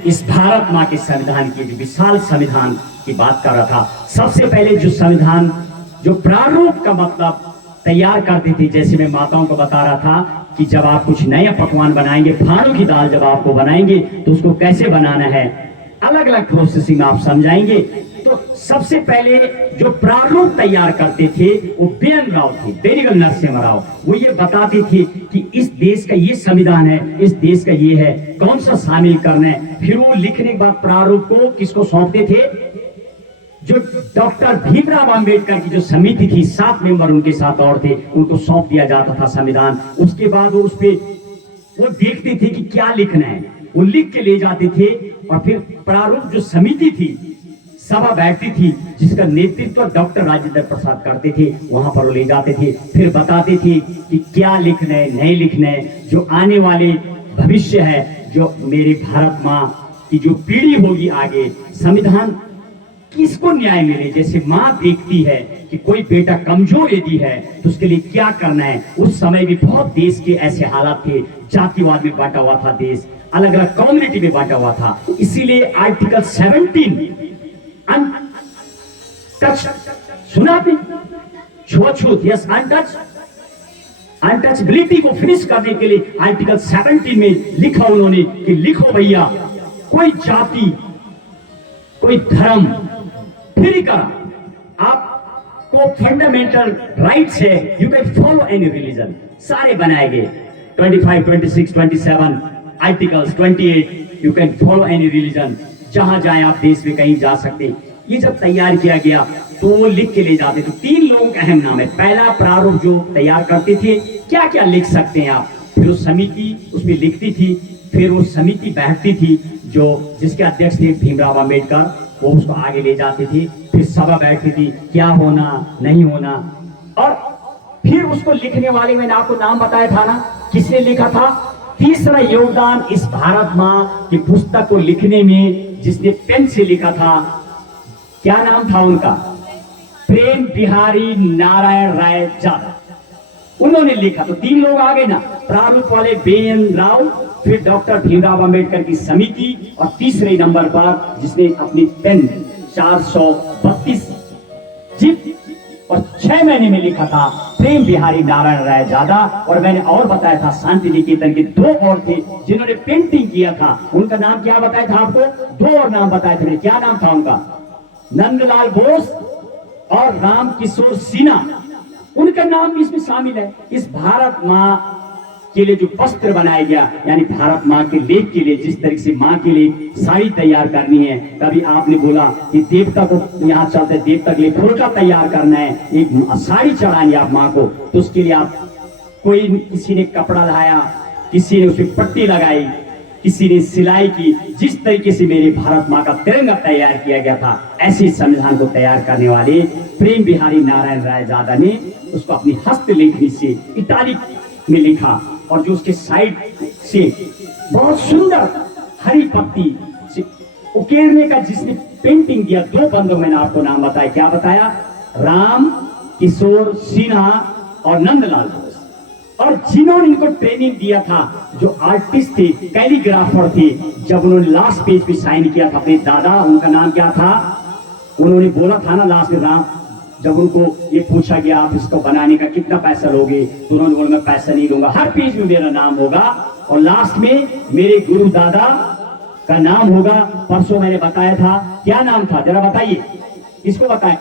इस भारत माँ के संविधान की, जो विशाल संविधान की बात कर रहा था। सबसे पहले जो संविधान, जो प्रारूप का मतलब तैयार करती थी, जैसे मैं माताओं को बता रहा था कि जब आप कुछ नया पकवान बनाएंगे, फाड़ों की दाल जब आपको बनाएंगे तो उसको कैसे बनाना है, अलग अलग प्रोसेसिंग आप समझाएंगे। तो सबसे पहले जो प्रारूप तैयार करते थे वो बीएन राव थे, बेनीगल नरसिम्हा राव। वो ये बताते थे कि इस देश का ये संविधान है, इस देश का ये है, कौन सा शामिल करना है। फिर वो लिखने के बाद प्रारूप को किसको सौंपते थे, जो डॉक्टर भीमराव अंबेडकर की जो समिति थी, 7 मेंबर उनके साथ और थे, उनको सौंप दिया जाता था संविधान। उसके बाद वो उस पे वो देखते थे कि क्या लिखना है, वो लिख के ले जाते थे। और फिर प्रारूप जो समिति थी, सभा बैठती थी, जिसका नेतृत्व डॉक्टर राजेंद्र प्रसाद करते थे, वहां पर वो ले जाते थे, फिर बताते थे कि क्या लिखना है, नहीं लिखना है, जो आने वाले भविष्य है, जो मेरी भारत माँ की जो पीढ़ी होगी आगे, संविधान किसको न्याय मिले। जैसे माँ देखती है कि कोई बेटा कमजोर यदि है तो उसके लिए क्या करना है। उस समय भी बहुत देश के ऐसे हालात थे, जातिवाद में बांटा हुआ था देश, अलग अलग कम्युनिटी में बांटा हुआ था। इसीलिए आर्टिकल 17 अनटच, सुना आपने, छुआछूत, यस, अनटच, अनटचबिलिटी को फिनिश करने के लिए आर्टिकल 17 में लिखा उन्होंने कि लिखो भैया, कोई जाति, कोई धर्म फिर करा, आपको फंडामेंटल राइट्स है, you can follow any religion. सारे बनाए गए 25, 26, 27 articles, 28, you can follow any religion, जहां जाए आप देश में कहीं जा सकते। ये जब तैयार किया गया तो वो लिख के ले जाते। तो 3 लोगों का अहम नाम है। पहला प्रारूप जो तैयार करते थे, क्या क्या लिख सकते हैं आप, फिर वो समिति उसमें लिखती थी, फिर वो समिति बैठती थी, जो जिसके अध्यक्ष थे भीमराव अंबेडकर, वो उसको आगे ले जाते थे। फिर सभा बैठती थी, क्या होना नहीं होना। और फिर उसको लिखने वाले, मैंने आपको नाम बताया था ना, किसने लिखा था। तीसरा योगदान इस भारत माँ की पुस्तक को लिखने में जिसने पेन से लिखा था, क्या नाम था उनका, प्रेम बिहारी नारायण राय यादव, उन्होंने लिखा। तो 3 लोग आ गए ना, प्रारूप वाले बीएन राव, फिर डॉक्टर भीमराव अंबेडकर की समिति, और तीसरे नंबर पर जिसने अपनी पेन 432 जीत और 6 महीने में लिखा था, प्रेम बिहारी नारायण राय यादव। और मैंने और बताया था शांति निकेतन के 2 और थे जिन्होंने पेंटिंग किया था, उनका नाम क्या बताया था आपको, 2 और नाम बताए थे, क्या नाम था उनका, नंदलाल बोस और राम किशोर सिन्हा, उनका नाम भी इसमें शामिल है। इस भारत माँ के लिए जो वस्त्र बनाया गया, यानी भारत माँ के लेख के लिए, जिस तरीके से माँ के लिए साड़ी तैयार करनी है। कभी आपने बोला कि देवता को यहाँ चलते, देवता के लिए फोटा तैयार करना है, एक साड़ी चढ़ानी आप माँ को, तो उसके लिए आप कोई, किसी ने कपड़ा लाया, किसी ने उसमें पट्टी लगाई, किसी ने सिलाई की। जिस तरीके से मेरी भारत माँ का तिरंगा तैयार किया गया था, ऐसे संविधान को तैयार करने वाले प्रेम बिहारी नारायण राय यादव ने उसको अपनी हस्तलेखनी से इटालिक में लिखा, और जो उसके साइड से बहुत सुंदर हरी पत्ती से उकेरने का जिसने पेंटिंग दिया, 2 बंदों, मैंने आपको नाम बताया, क्या बताया, राम किशोर सिन्हा और नंदलाल बोस। और जिन्होंने इनको ट्रेनिंग दिया था, जो आर्टिस्ट थे, कैलीग्राफर थे, जब उन्होंने लास्ट पेज पे साइन किया था अपने दादा, उनका नाम क्या था, उन्होंने बोला था ना लास्ट में, राम, जब उनको ये पूछा गया आप इसको बनाने का कितना पैसा लोगे, तो उन्होंने बोला मैं पैसा नहीं लूंगा, हर पेज में मेरा नाम होगा और लास्ट में मेरे गुरु दादा का नाम होगा। परसों मैंने बताया था, क्या नाम था, जरा बताइए, इसको बताएं।